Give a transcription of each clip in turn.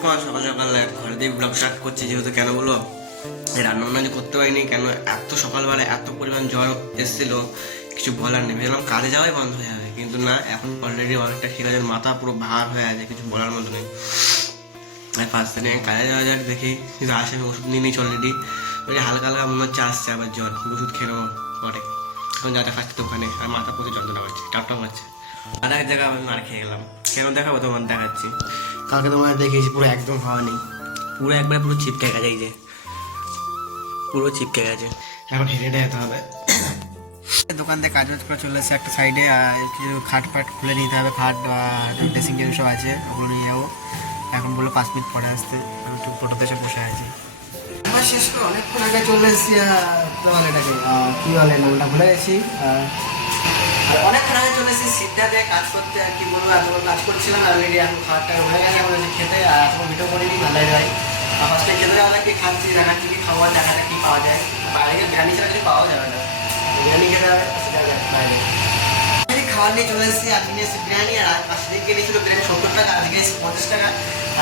দেখো সকাল সকাল ঘরে দিয়ে ব্লগ স্টার্ট করছি, যেহেতু কেন বলো রান্না বান্না যে করতে পারিনি, কেন এত সকালবেলা এত পরিমাণ জ্বর এসেছিল, কিছু বলার নেই। ভেবেছিলাম কাজে যাওয়াই বন্ধ হয়ে যাবে, কিন্তু না, এখন অলরেডি অনেকটা ঠিক আছে, মাথা পুরো ভার হয়ে আছে, কিছু বলার মতো নেই। আর ফার্স্ট দিনে কাজে যাওয়া যাক দেখি, কিন্তু আসে আমি ওষুধ নিয়ে নিয়েছি অলরেডি, ওই হালকা হালকা মনে হচ্ছে আসছে আবার জ্বর, ওষুধ খেয়ে নেবো পরে। এখন যা দেখাচ্ছে দোকানে, আর মাথা প্রচুর যন্ত্রণা করছে, টাপটাপ করছে। আর এক জায়গায় আমি মার খেয়ে গেলাম, কেন দেখাবো তোমার দেখাচ্ছি। কালকে তোমার দেখিয়েছি পুরো একদম হাওয়া নেই, পুরো একবার পুরো চিপকে গেছে, এই যে পুরো চিপকে গেছে। এখন হেঁটে হেঁটে যেতে হবে। দোকান থেকে কাজ বাজ করে চলে এসেছে একটা সাইডে, আর কিছু খাট ফাট খুলে নিতে হবে, খাট ড্রেসিং টেবিল সব আছে, ওগুলো নিয়ে যাবো। এখন বললো 5 মিনিট পরে আসতে, আমি একটু টোটোতে এসে বসে আছি। আমার শেষ করে অনেকক্ষণ আগে চলে এসেছি, তোমার এটাকে কী বলে নামটা ভুলে গেছি, অনেকক্ষণ আগে চলে এসেছি সিটটাতে কাজ করতে। আর কি বলবো, এত কাজ করছিলাম অলরেডি, এখন খাবারটা হয়ে গেছে, এখন খেতে। আর এখন ভিডিও করিনি, ভালোই হয়। ফার্স্টে খেতে যাওয়া কি খাচ্ছি, দেখাচ্ছি কি খাওয়া, দেখাটা কি পাওয়া যায়। বাইরে বিরিয়ানি ছাড়া কিছু পাওয়া যাবে না, বিরিয়ানি খেতে হবে বাইরে। খাবার নিয়ে চলে এসেছি, আজকে নিয়ে এসেছি বিরিয়ানি। আর পাশে দিকে নিয়েছিল বিরিয়ানি 70 টাকা, আজকে এসেছি 50 টাকা।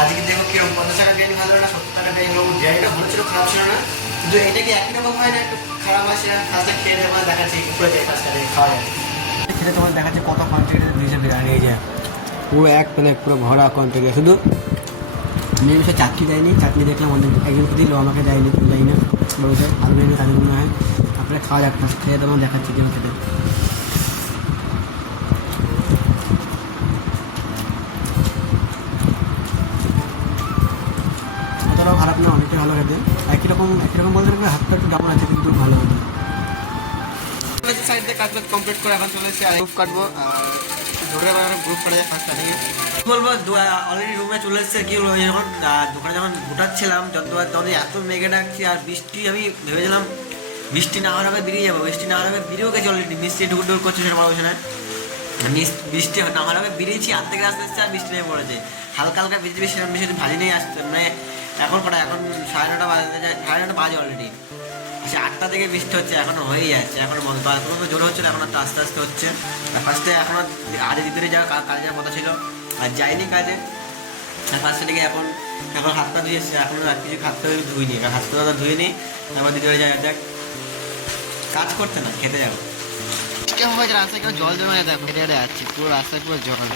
আজকে দেখো কিরকম, 50 টাকা বিরিয়ানি ভালো না, 70 টাকা বিরিয়ানি। বিরিয়ানিটা ভালো ছিল, খারাপ ছিল না, কিন্তু এটা কি একই রকম হয় না, একটু খারাপ আসে। ফার্স্টে খেয়ে দেবো, দেখাচ্ছি উপরে যাই ফার্স্টে খাওয়া যায়। খেলে তোমার দেখাচ্ছে কত কোয়ান্টিটি দিয়েছে বিরিয়ানি, এই যে পুরো এক প্লেট পুরো ভরা কোয়ান্টিটি। শুধু নিরামিষে চাটনি দেয়নি, চাটনি দেখলাম অনেক একজন দিল, আমাকে দেয়নি, দেয় না বলছে আলু দেয়নি, তাদের মনে হয়। আপনারা খাওয়া যাক, ফার্স্ট খেয়ে তোমার দেখাচ্ছি যেমন খেতে। অতটাও খারাপ না, অনেকটাই ভালো খেতে। একই রকম বলতে গেলে হাতটা একটু ডাউন আছে, কিন্তু ভালো খেতে। সাইড দিয়ে কাজ কমপ্লিট করে এখন চলে এসেছি, গ্রুপ কাটবো। আর দৌড়ে গ্রুপ করে যায় ফার্স্ট কাটিংয়ে বলবো। অলরেডি রুমে চলে এসেছে। কি হলো, যখন দোকানে যখন ঢুটাচ্ছিলাম তখন এত মেঘে ডাকছি, আর বৃষ্টি, আমি ভেবেছিলাম বৃষ্টি না হওয়ার আগে বেরিয়ে যাবো, বৃষ্টি না হওয়ার আগে বেরিয়েও গেছে অলরেডি। মিস্ত্রি ঢুকুর করছে, সেটা বলা না, বৃষ্টি না হওয়ার আগে বেরিয়েছি, আর থেকে আস্তে আস্তে আর বৃষ্টি নেমে পড়েছে। হালকা হালকা বৃষ্টি সেরকম বেশি ভারী নেই আসতে, মানে এখন কটা, এখন 9:30 বাজতে যায়, 9:30 বাজে অলরেডি। আচ্ছা 8টা থেকে বৃষ্টি হচ্ছে, এখনো হয়েই যাচ্ছে, এখনো বন্ধ, এখনো তো জোরে হচ্ছে না, এখন তো আস্তে আস্তে হচ্ছে। আর ফার্স্টে এখনো আজের ভিতরে যাওয়া কাজে যাওয়ার কথা ছিল, আর যাইনি কাজে। আর ফার্স্টে থেকে এখন হাত পা ধুয়ে এসছে, এখন আর কিছু হাত পা ধুইনি, হাত পা ধুয়ে নিই, তারপর ভিতরে যাক কাজ করতে না, খেতে যাবো। কেমন হয়েছে রাস্তায়, কেউ জল জমে দেখো, হেঁটে হেঁটে যাচ্ছি, পুরো রাস্তায় পুরো জল,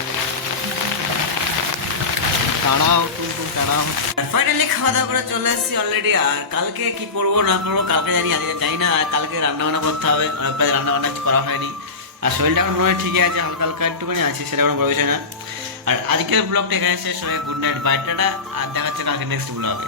ফাইনালি খাওয়া দাওয়া করে চলে এসেছি অলরেডি। আর কালকে কি করবো না করবো কালকে জানি না। আর কালকে রান্না বান্না করতে হবে, অনেক কাজ রান্না বান্না করা হয়নি। আর শরীরটা এখন মনে হয় ঠিকই আছে, হালকা হালকা একটুখানি আছে, সেটা কোনো বড় বিষয় না। আর আজকের ব্লগটা এখানে শেষ, সবাই গুড নাইট, বাই টাটা। আর দেখা হচ্ছে কালকে নেক্সট ব্লগে।